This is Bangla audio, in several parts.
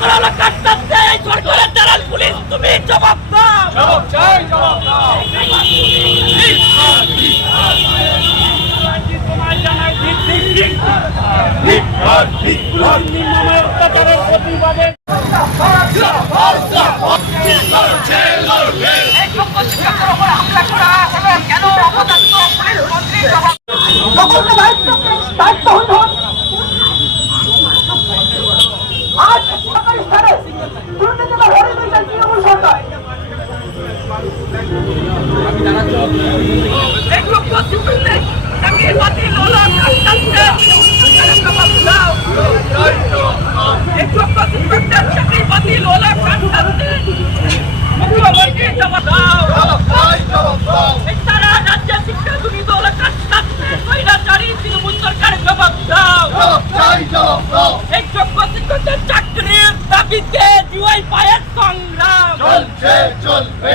করে হলো কাটতে এই সরকারের দালাল পুলিশ তুমি জবাব দাও। জবাব চাই জবাব অত্যাচারের প্রতিবাদে স্থানে দুর্নীতিতে হয়ে রয়েছে তৃণমূল সরকার। সারা দাবিতে জুয়াই পায়ের সংগ্রাম। চলছে চলবে।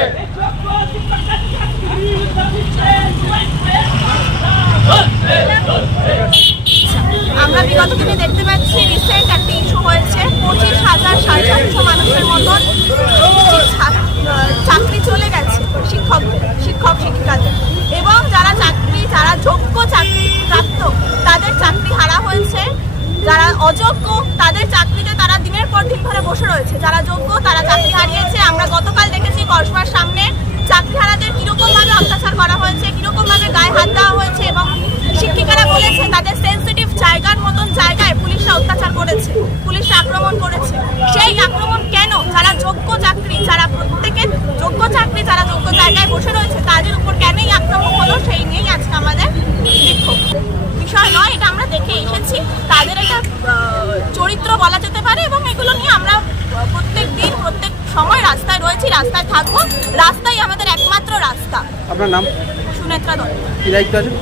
আমরা বিগত দিনে দেখতে পাচ্ছি রিসেন্ট একটা ইস্যু হয়েছে। পঁচিশ হাজার সাড়ে সাতশো মানুষের মতন চাকরি চলে গেছে শিক্ষক শিক্ষক শিক্ষিকাদের। এবং যারা চাকরি যারা যোগ্য চাকরি প্রাপ্ত তাদের চাকরি হারা হয়েছে। যারা অযোগ্য তাদের চাকরিতে তারা দিনের পর দিন ধরে বসে রয়েছে। যারা যোগ্য, তারা চাকরি হারিয়েছে। আমরা গতকাল দেখেছি কসবার সামনে চাকরি হারাদের কীরকম ভাবে অত্যাচার করা হয়েছে কীরকম ভাবে গায়ে হাত দেওয়া হয়েছে এবং শিক্ষিকারা বলেছে তাদের সেন্সিটিভ জায়গার মতন জায়গায় পুলিশরা অত্যাচার করেছে পুলিশরা আক্রমণ করেছে সেই আক্রমণ কেন যারা যোগ্য চাকরি যারা প্রত্যেকের যোগ্য চাকরি যারা যোগ্য জায়গায় বসে রয়েছে তাদের উপর কেনই আক্রমণ হলো সেই নিয়েই আজকে আমাদের বিক্ষোভ বিষয় নয় এটা আমরা দেখে এসেছি তাদের একটা আহ, চরিত্র বলা যেতে পারে এবং এগুলো নিয়ে আমরা প্রত্যেক দিন প্রত্যেক সময় রাস্তায় থাকব। রাস্তাই আমাদের একমাত্র রাস্তা। আপনার নাম? সুনেত্রা দত্ত। কি দায়িত্ব আছেন?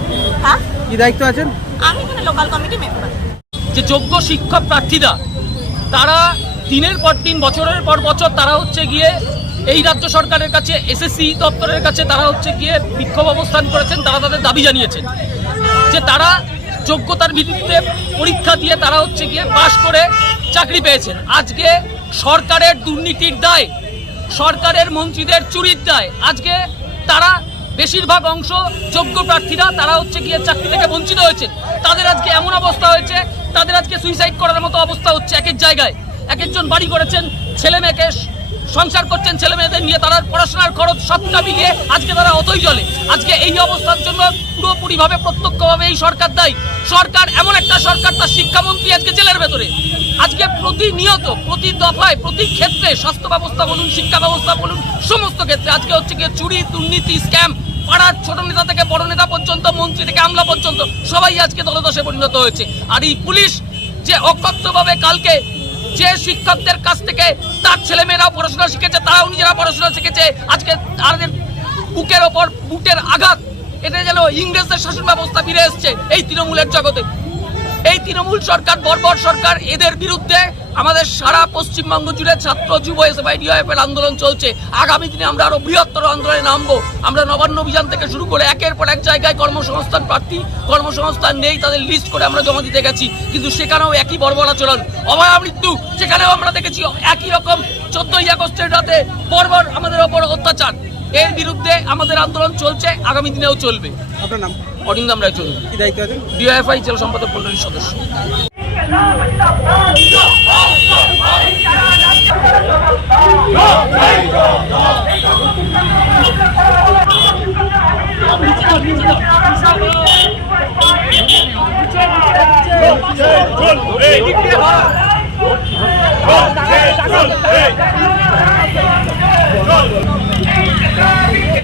হ্যাঁ? কি দায়িত্ব আছেন? আমি এখানে লোকাল কমিটি মেম্বার যে যোগ্য শিক্ষক প্রার্থীরা তারা দিনের পর দিন বছরের পর বছর তারা হচ্ছে গিয়ে এই রাজ্য সরকারের কাছে এসএসসি দপ্তরের কাছে তারা হচ্ছে গিয়ে বিক্ষোভ অবস্থান করেছেন তারা তাদের দাবি জানিয়েছেন। যে তারা যোগ্যতার ভিত্তিতে পরীক্ষা দিয়ে তারা হচ্ছে গিয়ে পাশ করে চাকরি পেয়েছেন। আজকে সরকারের দুর্নীতির দায় সরকারের মন্ত্রীদের চুরির দায়। আজকে তারা বেশিরভাগ অংশ যোগ্য প্রার্থীরা তারা হচ্ছে গিয়ে চাকরি থেকে বঞ্চিত হয়েছে। তাদের আজকে এমন অবস্থা হয়েছে, তাদের আজকে সুইসাইড করার মতো অবস্থা হচ্ছে এক এক জায়গায়। এক একজন বাড়ি করেছেন, ছেলে মেয়েকে সংসার করছেন ছেলে মেয়েদের নিয়ে, তারা পড়াশোনার খরচ সবটা মিলিয়ে আজকে তারা অতই জলে আজকে এই অবস্থার জন্য পুরোপুরিভাবে প্রত্যক্ষভাবে এই সরকার দায়ী। সরকার এমন একটা সরকার, তার শিক্ষামন্ত্রী আজকে জেলের ভেতরে। আজকে প্রতিনিয়ত, প্রতি দফায়, প্রতি ক্ষেত্রে স্বাস্থ্য ব্যবস্থা বলুন, শিক্ষা ব্যবস্থা বলুন, সমস্ত ক্ষেত্রে আজকে হচ্ছে গিয়ে চুরি, দুর্নীতি, স্ক্যাম, পাড়ার ছোট নেতা থেকে বড় নেতা পর্যন্ত, মন্ত্রী থেকে আমলা পর্যন্ত, সবাই আজকে দলদশে পরিণত হয়েছে। আর এই পুলিশ যে অকথ্যভাবে কালকে যে শিক্ষকদের কাছ থেকে তার ছেলেমেয়েরাও পড়াশোনা শিখেছে, তারাও নিজেরা পড়াশোনা শিখেছে, আজকে তাদের বুকের ওপর বুটের আঘাত এটা যেন ইংরেজদের শাসন ব্যবস্থা ফিরে এসছে এই তৃণমূলের জগতে। এই তৃণমূল সরকার, বর্বর সরকার, এদের বিরুদ্ধে আমাদের সারা পশ্চিমবঙ্গ জুড়ে ছাত্র, যুব এসএফআই ডিওএফ এর আন্দোলন চলছে। আগামী দিনে আমরা আরও বৃহত্তর আন্দোলনে নামবো। আমরা নবান্ন অভিযান থেকে শুরু করে একের পর এক জায়গায় কর্মসংস্থান প্রার্থী, কর্মসংস্থান নেই, তাদের লিস্ট করে আমরা জমা দিতে গেছি। কিন্তু সেখানেও একই বর্বর আচরণ। অভয়া মৃত্যু, সেখানেও আমরা দেখেছি একই রকম চোদ্দই আগস্টের রাতে বর্বর আমাদের ওপর অত্যাচার। এর বিরুদ্ধে আমাদের আন্দোলন চলছে আগামী দিনেও চলবে। আপনার নাম? অরিন্দম রায়চৌধুরী কি দায়িত্ব আছেন? ডিওএফআই জেলা সম্পাদক মন্ডলীর সদস্য। চলবে